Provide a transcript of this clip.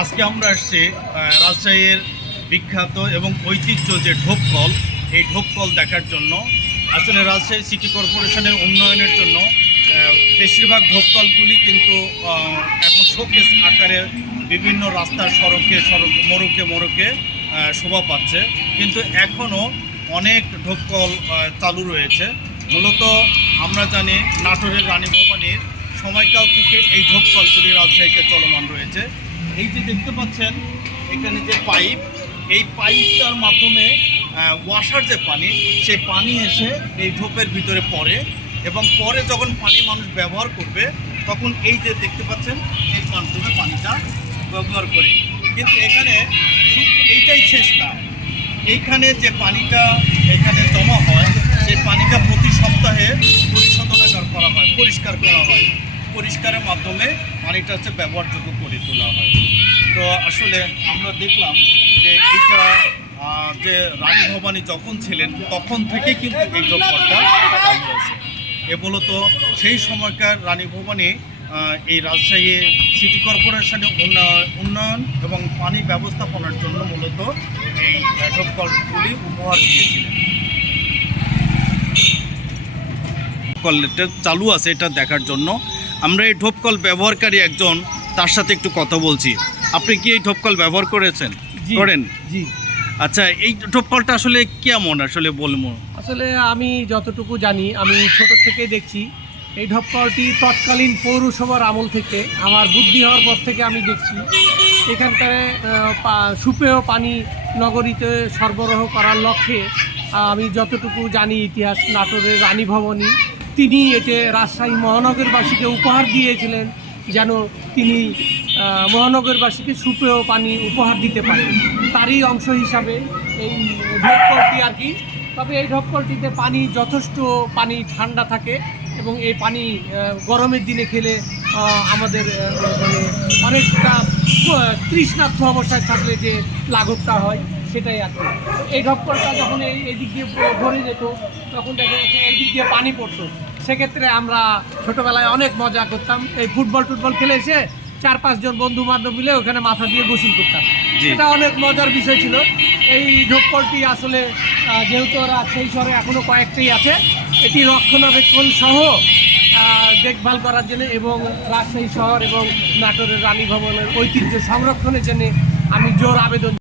আজকে আমরা আসছি রাজশাহীর বিখ্যাত এবং ঐতিহ্য যে ঢোপকল, এই ঢোপকল দেখার জন্য। আসলে রাজশাহী সিটি কর্পোরেশনের উন্নয়নের জন্য বেশিরভাগ ঢোপকলগুলি কিন্তু এখন শোকেস আকারে বিভিন্ন রাস্তার মোড়কে মোড়কে শোভা পাচ্ছে, কিন্তু এখনও অনেক ঢোপকল চালু রয়েছে। মূলত আমরা জানি নাটোরের রানী ভবানীর সময়কাল থেকে এই ঢোপকলগুলি রাজশাহীতে চলমান রয়েছে। এই যে দেখতে পাচ্ছেন এখানে যে পাইপ, এই পাইপটার মাধ্যমে ওয়াসার যে পানি, সেই পানি এসে এই ঢোপের ভিতরে পড়ে এবং পরে যখন পানি মানুষ ব্যবহার করবে তখন এই যে দেখতে পাচ্ছেন এই মাধ্যমে পানিটা ব্যবহার করে। কিন্তু এখানে এইটাই শেষ না, এইখানে যে পানিটা এখানে জমা হয় সেই পানিটা প্রতি সপ্তাহে পরিশোধনা করা হয়, পরিষ্কার করা হয়। পরিষ্কারের মাধ্যমে পানিটা হচ্ছে ব্যবহারযোগ্য করে তোলা হয়। তো আসলে আমরা দেখলাম যে এইটা যে রানী ভবানী যখন ছিলেন তখন থেকেই কিন্তু এই ঢোপকলটা চালু হয়েছে। এ মূলত সেই সময়কার রানী ভবানী এই রাজশাহী সিটি কর্পোরেশনের উন্নয়ন এবং পানি ব্যবস্থাপনার জন্য মূলত এই ঢোপকলগুলি উপহার দিয়েছিলেন। কলটা চালু আছে এটা দেখার জন্য আমরা এই ঢোপকল ব্যবহারকারী একজন, তার সাথে একটু কথা বলছি। আপনি কি এই ঢোপকল ব্যবহার করেন? জি। আচ্ছা, এই ঢোপকলটা আসলে কেমন আসলে বলবো? আসলে আমি যতটুকু জানি, আমি ছোট থেকে দেখছি এই ঢোপকলটি তৎকালীন পৌরসভার আমল থেকে, আমার বুদ্ধি হওয়ার পর থেকে আমি দেখছি এখানকার সুপেয় পানি নগরীতে সরবরাহ করার লক্ষ্যে আমি যতটুকু জানি ইতিহাস, নাটোরের রানী ভবানী তিনি এতে রাজশাহী মহানগরবাসীকে উপহার দিয়েছিলেন যেন তিনি মহানগরবাসীকে সুপেয় পানি উপহার দিতে পারেন। তারই অংশ হিসাবে এই ঢোপকলটি আর কি। তবে এই ঢোপকলটিতে পানি যথেষ্ট পানি ঠান্ডা থাকে এবং এই পানি গরমের দিনে খেলে আমাদের মানে অনেকটা তৃষ্ণার্ত অবস্থায় থাকলে যে লাঘবটা হয় সেটাই আর কি। এই ঢোপকলটা যখন এই দিক দিয়ে ভরে যেত তখন দেখা যাচ্ছে এই দিক দিয়ে পানি পড়তো। সেক্ষেত্রে আমরা ছোটোবেলায় অনেক মজা করতাম। এই ফুটবল খেলে এসে 4-5 জন বন্ধু বান্ধব মিলে ওখানে মাথা দিয়ে গোসল করতাম। এটা অনেক মজার বিষয় ছিল। এই ঢোপকলটি আসলে যেহেতু ওরা সেই শহরে এখনও কয়েকটাই আছে, এটি রক্ষণাবেক্ষণ সহ দেখভাল করার জন্য এবং রাজশাহী শহর এবং নাটোরের রানী ভবনের ঐতিহ্য সংরক্ষণের জন্য আমি জোর আবেদন